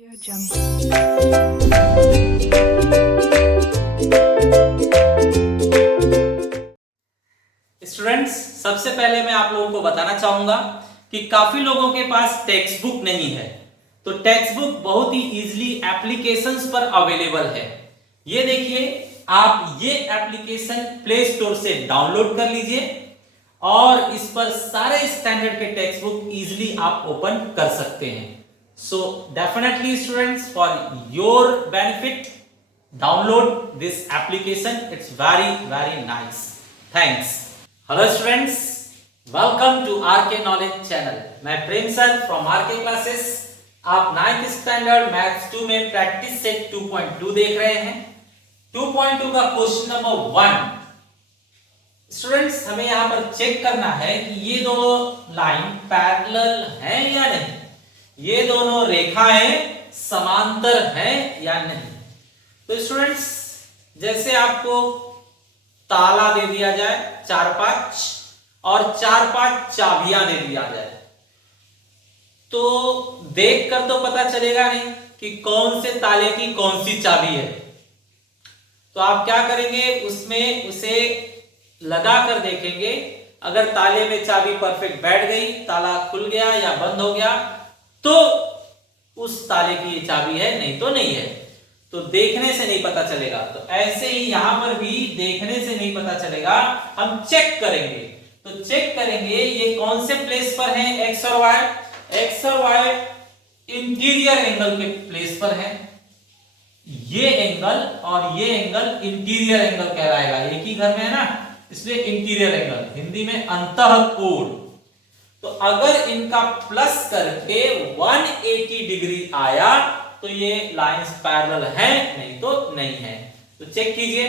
Audio Jungle. Students, सबसे पहले मैं आप लोगों को बताना चाहूंगा कि काफी लोगों के पास टेक्स्ट बुक नहीं है, तो टेक्स्ट बुक बहुत ही इजीली एप्लीकेशंस पर अवेलेबल है। ये देखिए, आप ये एप्लीकेशन प्ले स्टोर से डाउनलोड कर लीजिए और इस पर सारे स्टैंडर्ड के टेक्स्ट बुक इजीली आप ओपन कर सकते हैं। So definitely students, for your benefit, download this application. It's very nice. Thanks. Hello students, welcome to RK Knowledge Channel. मैं प्रेम सर from RK Classes। आप 9th स्टैंडर्ड मैथ्स 2 में practice set 2.2 देख रहे हैं। 2.2 का क्वेश्चन नंबर 1। स्टूडेंट्स, हमें यहाँ पर चेक करना है कि ये दोनों लाइन पैरेलल हैं या नहीं, ये दोनों रेखाएं समांतर हैं या नहीं। तो स्टूडेंट्स, जैसे आपको ताला दे दिया जाए 4-5 और 4-5 चाबियां दे दिया जाए, तो देखकर तो पता चलेगा नहीं कि कौन से ताले की कौन सी चाबी है। तो आप क्या करेंगे, उसमें उसे लगा कर देखेंगे। अगर ताले में चाबी परफेक्ट बैठ गई, ताला खुल गया या बंद हो गया, तो उस ताले की ये चाबी है, नहीं तो नहीं है। तो देखने से नहीं पता चलेगा। तो ऐसे ही यहां पर भी देखने से नहीं पता चलेगा, हम चेक करेंगे। तो चेक करेंगे ये कौन से प्लेस पर हैं, एक्स और वाई। एक्स और वाई इंटीरियर एंगल के प्लेस पर हैं। ये एंगल और ये एंगल इंटीरियर एंगल कहलाएगा, एक ही घर में है ना, इसलिए इंटीरियर एंगल, हिंदी में अंतःकोण। तो अगर इनका प्लस करके 180 डिग्री आया तो ये लाइंस पैरेलल हैं, नहीं तो नहीं है। तो चेक कीजिए।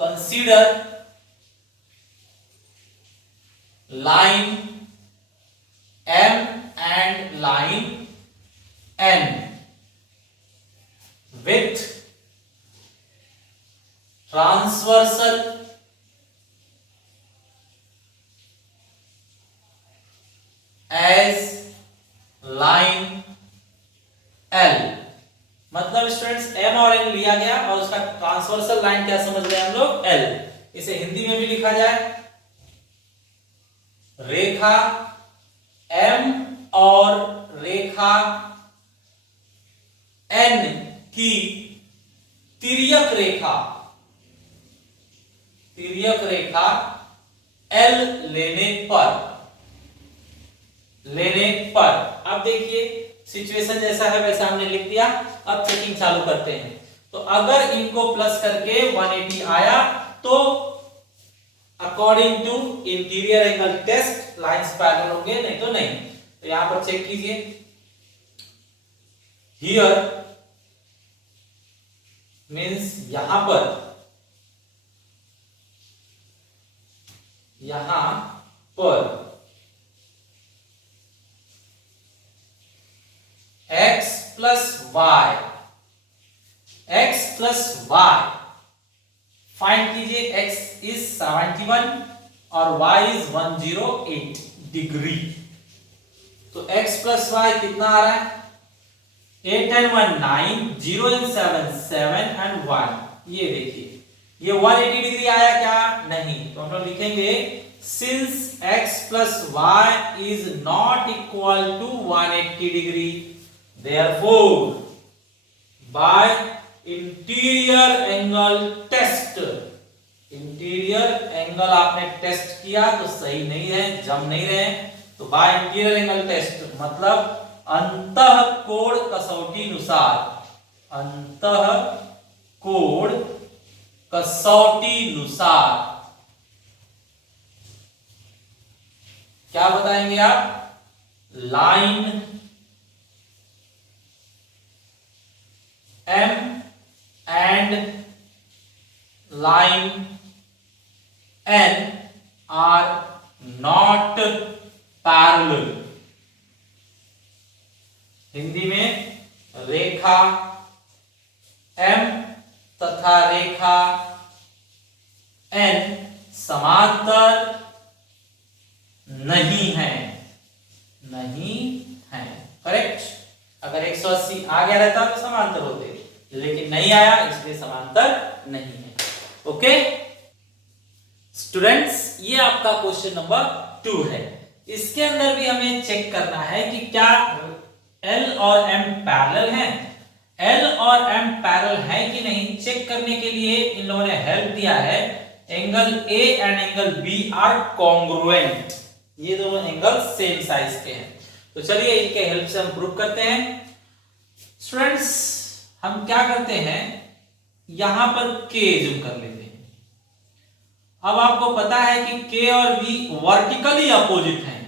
Consider line M and line N with transversal as line L। मतलब स्टूडेंट्स, M और N लिया गया और उसका ट्रांसवर्सल लाइन क्या समझ रहे हैं हम लोग, L। इसे हिंदी में भी लिखा जाए, रेखा M और रेखा N की तिर्यक रेखा L लेने पर अब देखिए, सिचुएशन जैसा है वैसा हमने लिख दिया। अब चेकिंग चालू करते हैं। तो अगर इनको प्लस करके 180 आया तो according to interior angle test lines parallel होंगे, नहीं तो नहीं। तो यहां पर चेक कीजिए। हियर मींस यहां पर x प्लस y फाइंड कीजिए। x इज 71 और y इज 108 डिग्री। तो x प्लस y कितना आ रहा है, 8 and 1 9, 0 and 7 7 and 1। ये देखिए, ये 180 डिग्री आया क्या, नहीं। तो हम लोग लिखेंगे since x plus y is not equal to 180 degree, therefore by interior angle test, interior angle आपने टेस्ट किया तो सही नहीं है, जम नहीं रहे, तो बाय इंटीरियर एंगल टेस्ट मतलब अंतःकोण कसौटी नुसार क्या बताएंगे आप, line M and line N are not parallel। Hindi में रेखा M तथा रेखा N समांतर नहीं है, नहीं है। करेक्ट। अगर 180 आ गया रहता तो समांतर होते, लेकिन नहीं आया इसलिए समांतर नहीं है। ओके स्टूडेंट्स, ये आपका क्वेश्चन नंबर 2 है। इसके अंदर भी हमें चेक करना है कि क्या L और M पैरेलल हैं। L और M पैरेलल है कि नहीं, चेक करने के लिए इन लोगों ने हेल्प दिया है। Angle A and angle B are congruent, ये दोनों एंगल सेम साइज के हैं। तो चलिए इनके हेल्प से हम प्रूव करते हैं। स्टूडेंट्स हम क्या करते हैं, यहां पर K जूम कर लेते हैं। अब आपको पता है कि K और B वर्टिकली अपोजिट हैं,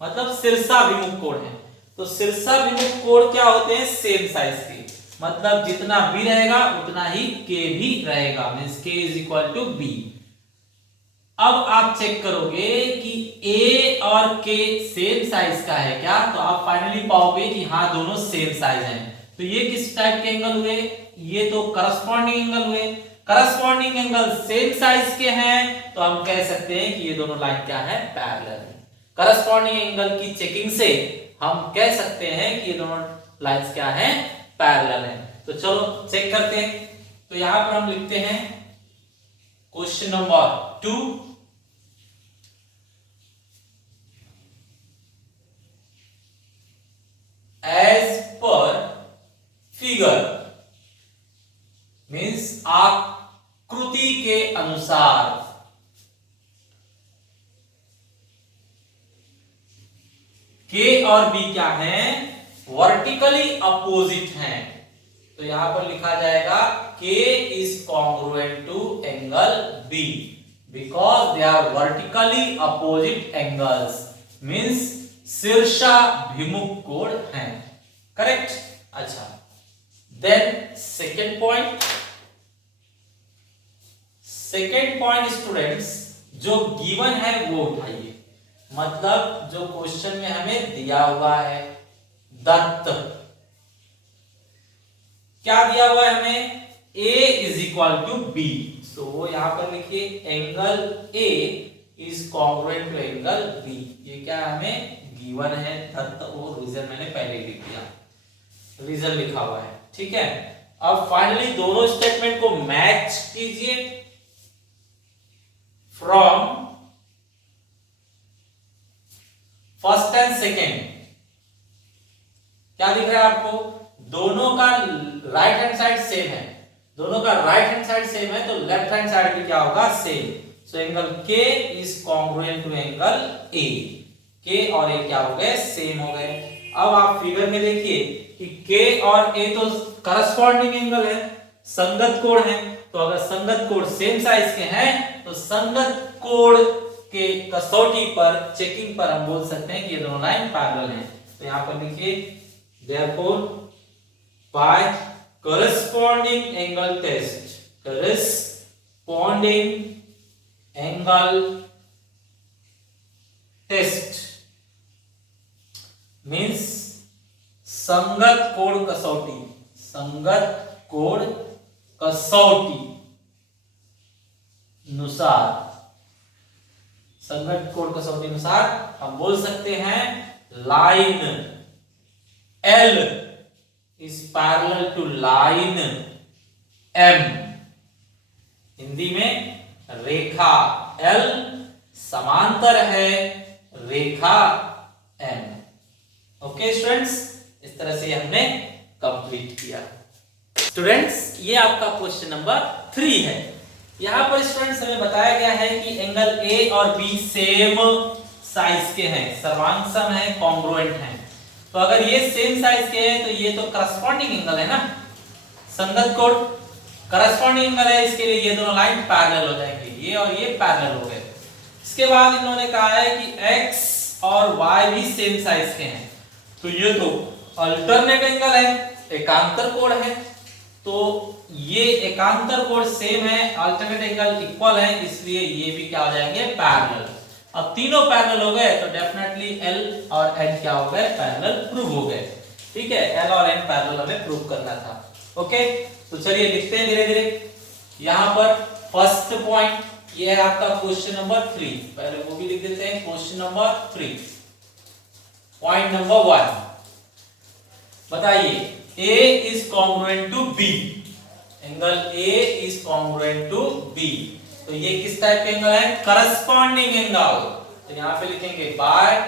मतलब शीर्षाभिमुख कोण है। तो शीर्षाभिमुख कोण क्या होते हैं, सेम साइज के, मतलब जितना B रहेगा उतना ही K भी रहेगा, means K is equal to B। अब आप चेक करोगे कि A और K सेम साइज का है क्या, तो आप फाइनली पाओगे कि हाँ दोनों सेम साइज हैं। तो ये किस टाइप के एंगल हुए, ये तो करस्पॉन्डिंग एंगल हुए। करस्पॉन्डिंग एंगल सेम साइज के हैं तो हम कह सकते हैं कि ये दोनों लाइन क्या है, पैरेलल है। करस्पॉन्डिंग एंगल की चेकिंग से हम कह सकते हैं कि ये दोनों लाइंस क्या हैं, पैरेलल हैं। तो चलो चेक करते हैं। तो यहां पर हम लिखते हैं question number 2, as per figure, means आकृति के अनुसार K और B क्या हैं, वर्टिकली अपोजिट हैं। तो यहां पर लिखा जाएगा K is congruent to angle B because they are vertically opposite angles, means शीर्षाभिमुख कोण हैं। करेक्ट। अच्छा, देन सेकेंड पॉइंट स्टूडेंट्स, जो गिवन है वो उठाइए, मतलब जो क्वेश्चन में हमें दिया हुआ है, दत्त क्या दिया हुआ है हमें, A is equal to B। तो यहां पर लिखिए angle A is congruent to angle B। ये क्या हमें गिवन है, दत्त, वो रीजन मैंने पहले लिख दिया, रीजन लिखा हुआ है। ठीक है, अब फाइनली दोनों स्टेटमेंट को मैच कीजिए। फ्रॉम फर्स्ट एंड सेकेंड क्या दिख रहा है आपको, दोनों का राइट हैंड साइड सेम है, दोनों का राइट हैंड साइड सेम है तो लेफ्ट हैंड साइड भी क्या होगा, same. So angle K is congruent to angle A। K और A क्या हो गए, सेम हो गए। अब आप फिगर में देखिए कि K और A तो करस्पॉन्डिंग एंगल है, संगत कोण है। तो अगर संगत कोण सेम साइज के हैं तो संगत कोण के कसौटी पर, चेकिंग पर हम बोल सकते हैं कि ये दोनों लाइन पैरेलल हैं। तो यहां पर लिखिए therefore by corresponding angle test, corresponding angle test means संगत कोण कसौटी, संगत कोण कसौटी अनुसार, संगत कोण कसौटी अनुसार हम बोल सकते हैं line L is parallel to line M। Hindi में रेखा L समांतर है रेखा M। ओके स्टूडेंट्स, इस तरह से हमने कंप्लीट किया। स्टूडेंट्स ये आपका क्वेश्चन नंबर 3 है। यहां पर स्टूडेंट्स हमें बताया गया है कि एंगल A और B सेम साइज के हैं, सर्वांग सम है, कॉन्ग्रुएंट हैं। तो अगर ये सेम साइज के हैं तो ये तो करस्पॉन्डिंग एंगल है ना, संगत कोण करस्पॉन्डिंग एंगल है, इसके लिए ये दोनों लाइन पैरेलल हो जाएंगे, ये और ये पैरेलल हो गए। इसके बाद इन्होंने कहा है कि x और y भी सेम साइज के हैं, तो ये तो अल्टरनेट एंगल है, एकांतर कोण है। तो ये एकांतर कोण सेम है, अल्टरनेट एंगल इक्वल है, इसलिए ये भी क्या हो जाएंगे, पैरेलल। अब तीनों पैरेलल हो गए तो डेफिनेटली L और N क्या हो गए, पैरेलल प्रूव हो गए। ठीक है, L और N पैरेलल हमें प्रूव करना था। ओके, तो चलिए लिखते हैं धीरे धीरे। यहां पर फर्स्ट पॉइंट ये है आपका क्वेश्चन नंबर 3। पहले वो भी लिख देते हैं, क्वेश्चन नंबर 3। पॉइंट नंबर 1 बताइए, A is congruent to B, angle A is congruent to B, तो ये किस टाइप का एंगल है? Corresponding angle. तो यहां पे लिखेंगे बाय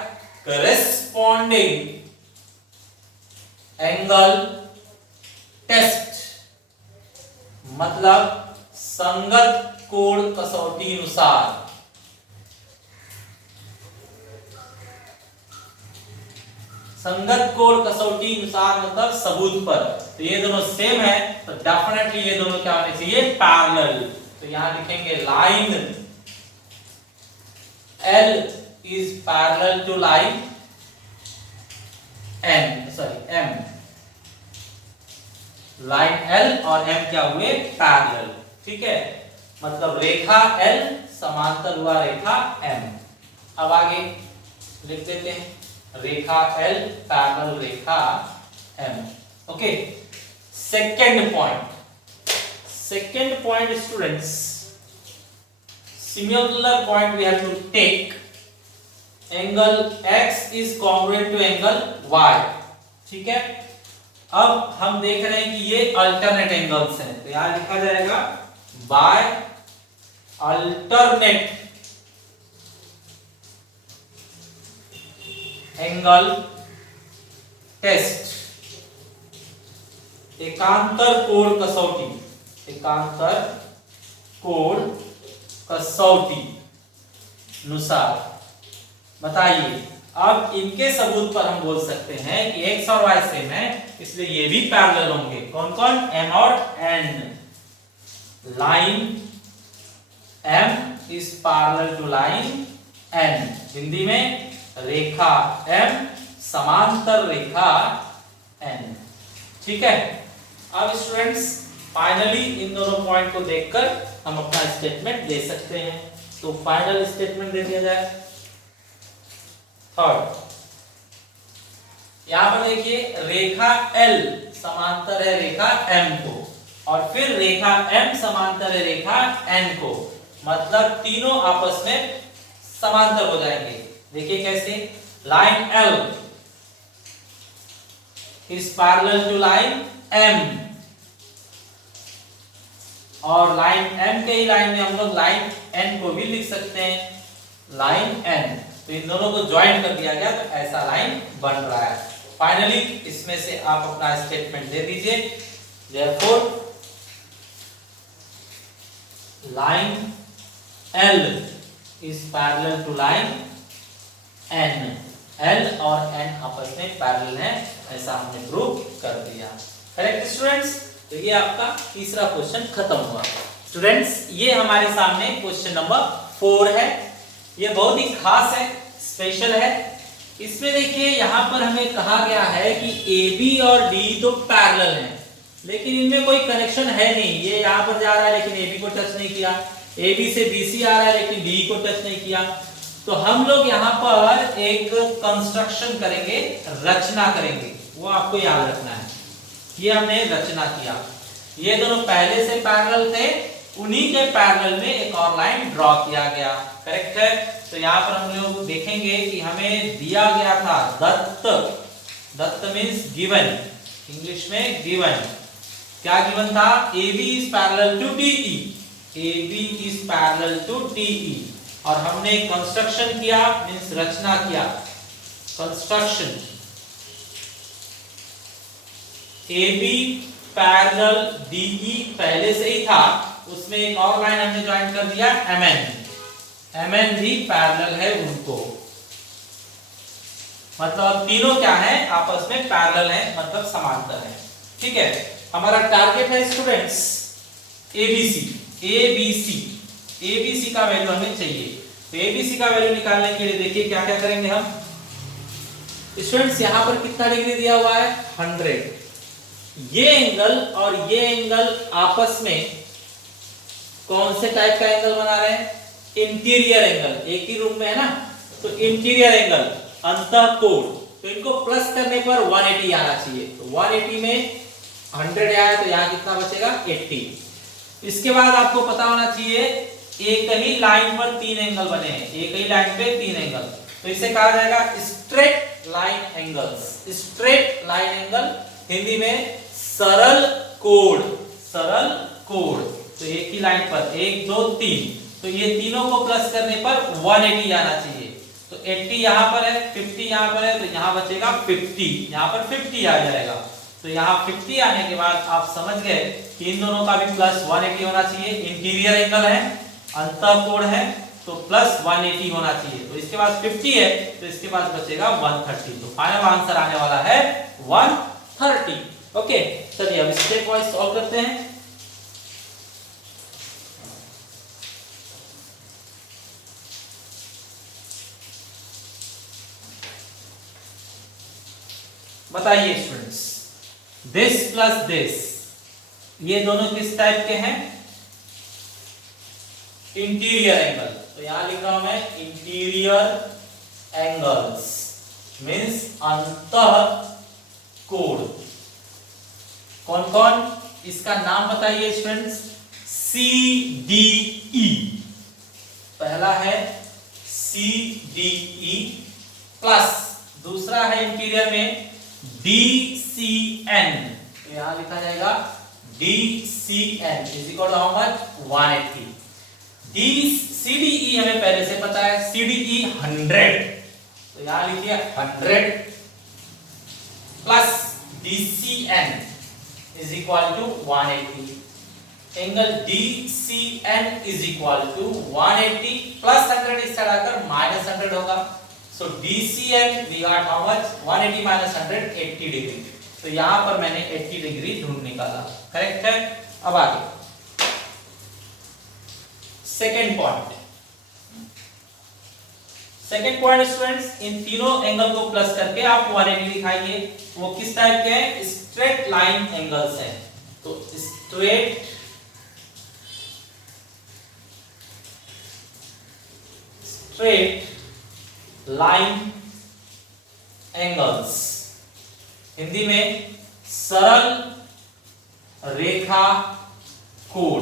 करस्पॉन्डिंग एंगल टेस्ट, मतलब संगत कोण कसौटी अनुसार। संगत कोण कसौटी अनुसार मतलब सबूत पर। तो ये दोनों सेम है, तो डेफिनेटली ये दोनों क्या होने चाहिए? पैरेलल। तो यहां लिखेंगे line L is parallel to line M। Line L और M क्या हुए? पैरेलल। ठीक है, मतलब रेखा L समांतर हुआ रेखा M। अब आगे लिख देते हैं, रेखा L पैरेलल रेखा M। Okay, second point students, similar point we have to take, angle X is congruent to angle Y। ठीक है, अब हम देख रहे हैं कि ये अल्टरनेट एंगल्स हैं, तो यहां लिखा जाएगा बाय अल्टरनेट एंगल टेस्ट, एकांतर कोण कसौटी अनुसार। बताइए, अब इनके सबूत पर हम बोल सकते हैं कि x और y सेम है, इसलिए ये भी पैरेलल होंगे। कौन कौन? M और N। Line M is parallel to line N, Hindi में रेखा M समांतर रेखा N। ठीक है, अब स्टूडेंट्स फाइनली इन दोनों पॉइंट को देखकर हम अपना स्टेटमेंट दे सकते हैं। तो फाइनल स्टेटमेंट दे दिया जाए। थर्ड, यहां पर देखिए, रेखा L समांतर है रेखा M को, और फिर रेखा M समांतर है रेखा N को, मतलब तीनों आपस में समांतर हो जाएंगे। देखिए कैसे, line L is parallel to line M, और लाइन M के ही लाइन में हम लोग लाइन N को भी लिख सकते हैं, लाइन N। तो इन दोनों को ज्वाइन कर दिया गया, तो ऐसा लाइन बन रहा है। फाइनली इसमें से आप अपना स्टेटमेंट दे दीजिए। Therefore line L is parallel to line N, L और N आपस में पैरेलल है, ऐसा हमने प्रूव कर दिया। Correct students? तो ये आपका तीसरा क्वेश्चन खत्म हुआ। स्टूडेंट्स, ये हमारे सामने क्वेश्चन नंबर 4 है। ये बहुत ही खास है, स्पेशल है। इसमें देखिए, यहाँ पर हमें कहा गया है कि AB और D तो पैरेलल हैं, लेकिन इनमें कोई कनेक्शन है नहीं। ये यहाँ पर जा रहा है लेकिन AB को टच नहीं किया, AB से BC आ रहा है लेकिन D को टच नहीं किया। तो हम लोग यहाँ पर एक कंस्ट्रक्शन करेंगे, रचना करेंगे, वो आपको याद रखना है। ये हमने रचना किया, ये दोनों पहले से पैरेलल थे, उन्हीं के पैरेलल में एक और लाइन ड्रॉ किया गया। करेक्ट है? तो यहाँ पर हम लोग देखेंगे कि हमें दिया गया था दत्त मींस गिवन, इंग्लिश में गिवन। क्या गिवन था? AB is parallel to DE, AB is parallel to DE, और हमने कंस्ट्रक्शन किया, मींस रचना किया, कंस्ट्रक्शन AB पैरेलल DE पहले से ही था, उसमें एक और लाइन हमने ज्वाइन कर दिया MN भी पैरेलल है उनको, मतलब तीनों क्या है? आपस में पैरेलल है, मतलब समांतर है। ठीक है, हमारा टारगेट है स्टूडेंट्स ABC का वैल्यू हमें चाहिए। तो ABC का वैल्यू निकालने के लिए देखिए क्या क्या करेंगे हम। स्टूडेंट्स, यहां पर कितना डिग्री दिया हुआ है? 100। ये एंगल और ये एंगल आपस में कौन से टाइप का एंगल बना रहे हैं? इंटीरियर एंगल, एक ही रूम में है ना, तो इंटीरियर एंगल, अंतः कोण। तो इनको प्लस करने पर 180 आना चाहिए। तो 180 में 100 आया तो यहाँ कितना बचेगा? 80। इसके बाद आपको पता होना चाहिए एक ही लाइन पर 3 एंगल बने हैं, एक ही लाइन पे 3 एंगल, तो इसे कहा जाएगा straight line angles. Straight line angle, Hindi में सरल कोण, सरल कोण। तो एक ही लाइन पर 1 2 3, तो ये तीनों को प्लस करने पर 180 आना चाहिए। तो 80 यहाँ पर है, 50 यहाँ पर है, तो यहाँ बचेगा 50, यहाँ पर 50 आ जाएगा। तो यहाँ 50 आने के बाद आप समझ गए कि इन दोनों का भी प्लस 180 होना चाहिए। इंटीरियर एंगल है, अंतः कोण है, तो प्लस 180 होना चाहिए। तो इसके पास 50 है, तो इसके पास बचेगा 130। तो फाइनल आंसर आने वाला है 130। ओके, चलिए अब स्टेप वाइज सॉल्व करते हैं। बताइए स्टूडेंट्स, दिस प्लस दिस, ये दोनों किस टाइप के हैं? Interior angle. तो यहां लिख रहा हूं मैं इंटीरियर एंगल्स मींस अंतः कोण। कौन कौन, इसका नाम बताइए स्टूडेंट्स। CDE, पहला है CDE प्लस, दूसरा है इंटीरियर में DCN। तो यहां लिखा जाएगा DCN is equal to how much 180। CDE हमें पहले से पता है, CDE 100, तो यहां लिखिए 100 plus DCN is equal to 180। Angle DCN is equal to 180 plus 100, इस साइड आकर माइनस 100 होगा। So DCN we got how much 180 minus 100 80 degree. तो यहां पर मैंने 80 डिग्री ढूंढ निकाला, करेक्ट है। अब आगे second point. Second point students, इन तीनों एंगल को प्लस करके आप 180 दिखाइए। वो किस टाइप के हैं? स्ट्रेट लाइन एंगल्स हैं। तो स्ट्रेट लाइन एंगल्स, हिंदी में सरल रेखा कोण।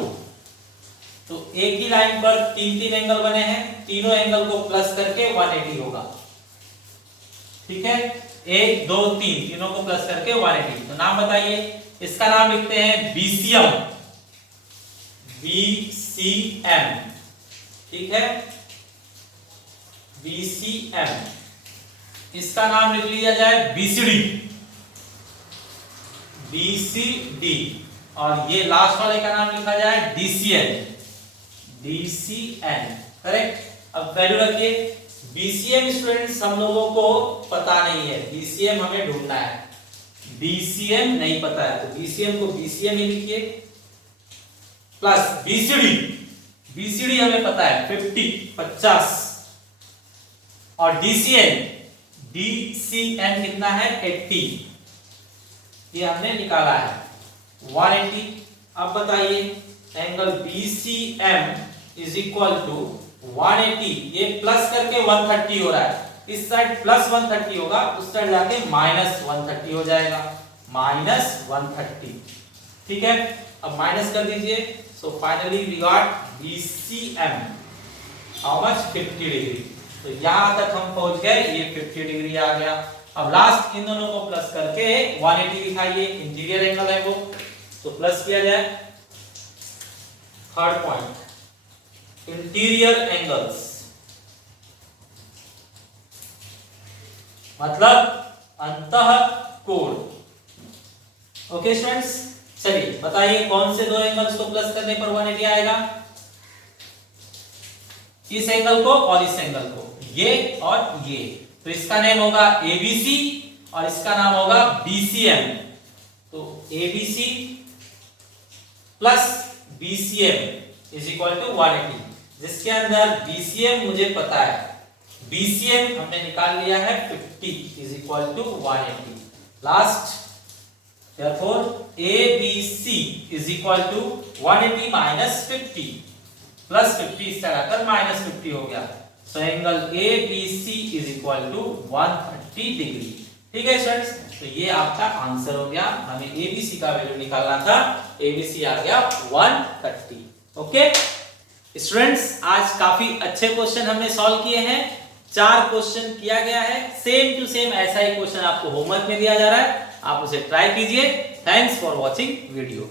तो एक ही लाइन पर 3 एंगल बने हैं, तीनों एंगल को प्लस करके 180 होगा। ठीक है, 1 2 3 तीनों को प्लस करके 180। तो नाम बताइए, इसका नाम लिखते हैं BCM। BCM, ठीक है, BCM। इसका नाम लिख लिया जाए BCD। BCD, और ये लास्ट वाले का नाम लिखा जाए DCN। DCN, correct. अब वैल्यू रखिए। BCM स्टूडेंट्स हम लोगों को पता नहीं है, BCM हमें ढूंढना है। BCM नहीं पता है, तो BCM को BCM ही लिखिए प्लस BCD। BCD हमें पता है 50, और DCN कितना है 80, ये हमने निकाला है 180। अब बताइए angle BCM is equal to 180, ये प्लस करके 130 हो रहा है। इस साइड प्लस 130 होगा, उस साइड जाके माइनस 130 हो जाएगा, माइनस 130। ठीक है, अब माइनस कर दीजिए। So finally we got BCM how much 50 degree. तो यहां तक हम पहुंच गए, ये 50 डिग्री आ गया। अब लास्ट इन दोनों को प्लस करके 180 दिखाइए, इंटीरियर एंगल है वो, तो प्लस किया जाए। थर्ड पॉइंट, इंटीरियर एंगल्स मतलब अंतः कोण। ओके स्टूडेंट्स, चलिए बताइए कौन से दो एंगल्स को प्लस करने पर 180 आएगा? इस एंगल को और इस एंगल को, ये और ये। तो इसका नेम होगा ABC और इसका नाम होगा BCM। तो ABC plus BCM is equal to 180, जिसके अंदर BCM मुझे पता है, BCM हमने निकाल लिया है 50 is equal to 180। Last, therefore ABC is equal to 180 minus 50 plus 50, इस तरह कर माइनस 50 हो गया। तो angle ABC is equal to 130 degree. ठीक है स्टूडेंट्स, तो ये आपका आंसर हो गया। हमें ABC का वैल्यू निकालना था, ABC आ गया 130। ओके, स्टूडेंट्स आज काफी अच्छे क्वेश्चन हमने सॉल्व किए हैं। 4 क्वेश्चन किया गया है, सेम टू सेम ऐसा ही क्वेश्चन आपको होमवर्क में दिया जा रहा है, आप उसे ट्राई कीजिए। Thanks for watching video.